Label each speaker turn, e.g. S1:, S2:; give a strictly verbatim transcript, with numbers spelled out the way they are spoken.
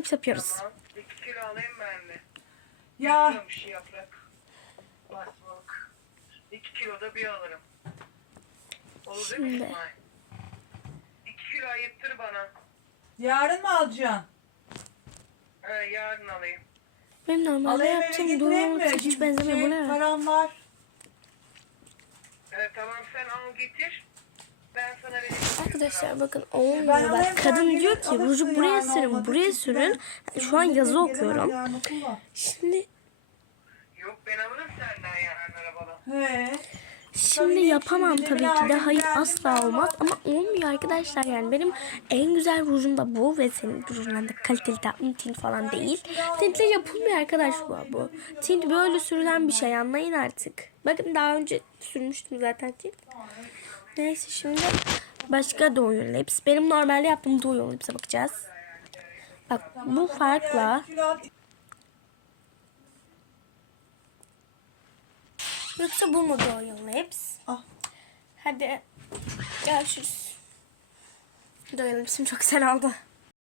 S1: lips yapıyoruz.
S2: Tamam. iki kilo alayım ben de.
S3: Ya
S2: Yapıyormuş yaprak. Basmalık. iki kilo da bir alırım. Olur değil mi
S1: Şimdi.
S2: İsmail? iki kilo ayıptır bana.
S3: yarın mı alacaksın?
S2: He, yarın alayım.
S1: Benim normalde
S3: Alayım eve
S1: yaptığım
S3: getireyim
S1: doğum
S3: mi?
S1: hiç benzemiyor. Bu
S3: Şey,
S1: ne?
S3: param var.
S2: Evet, tamam sen al getir. Ben sana vereyim.
S1: Arkadaşlar bakın olmuyor.
S3: Ben alayım,
S1: Bak kadın
S3: sen
S1: diyor
S3: gelip
S1: ki
S3: alırsın
S1: ruju buraya
S3: yani,
S1: sürün,
S3: olmadı.
S1: buraya
S3: Çünkü
S1: sürün.
S3: ben
S1: Şu an yazı
S3: gelemem,
S1: okuyorum.
S3: yarın okul var.
S1: Şimdi
S2: Yok, ben alırım senden yarın arabadan.
S3: He.
S1: Şimdi
S3: Tabii
S1: yapamam
S3: şimdi
S1: tabii
S3: Cemile
S1: ki de.
S3: abim
S1: Hayır
S3: geldi,
S1: asla
S3: ben
S1: olmaz.
S3: aldım.
S1: Ama olmuyor arkadaşlar yani. Benim en güzel rujum da bu ve senin rujundan da kaliteli tatlım tint falan değil. Tintle yapılmıyor arkadaş bu. bu. Tint böyle sürülen bir şey, anlayın artık. Bakın daha önce sürmüştüm zaten tint. Neyse şimdi başka Doyum Lips. Benim normalde yaptığım Doyum Lips'e bakacağız. Bak bu farkla yoksa bu mu Doyum Lips?
S3: Ah.
S1: Hadi görüşürüz. Doyum Lips'im çok güzel oldu.